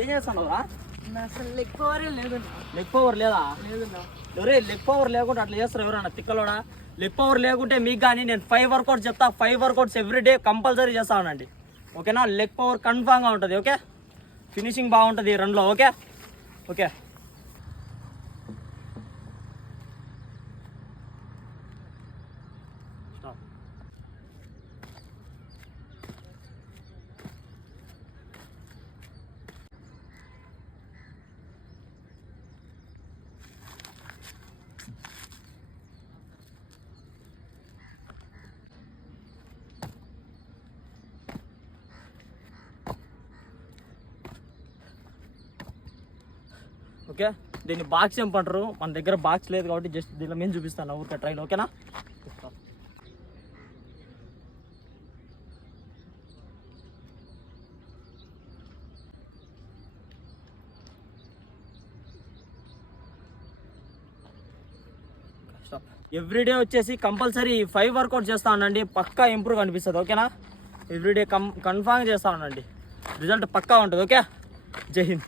ఏం చేస్తున్నావురా? అసలు లెగ్ పవర్ లేదు. లెగ్ పవర్ లేదా? లేదన్నా. ఎవరే లెగ్ పవర్ లేకుండా అట్లా చేస్తారు ఎవరన్నా తిక్కలోడా? లెగ్ పవర్ లేకుంటే మీకు కానీ నేను 5 వర్కౌట్స్ చెప్తా. 5 వర్కౌట్స్ ఎవ్రీడే కంపల్సరీ చేస్తానండి. ఓకేనా? లెగ్ పవర్ కన్ఫామ్గా ఉంటుంది. ఓకే, ఫినిషింగ్ బాగుంటుంది ఈ రన్లో. ఓకే ఓకే ఓకే, దీన్ని బాక్స్ ఏమంటారు, మన దగ్గర బాక్స్ లేదు కాబట్టి జస్ట్ దీనిలో మేము చూపిస్తాను ఊరికే ట్రైల్. ఓకేనా? ఎవ్రీడే వచ్చేసి కంపల్సరీ 5 వర్కౌట్ చేస్తా ఉండండి. పక్కా ఇంప్రూవ్ అనిపిస్తుంది. ఓకేనా? ఎవ్రీడే కన్ఫామ్ చేస్తా ఉండండి, రిజల్ట్ పక్కా ఉంటుంది. ఓకే, జై హింద్.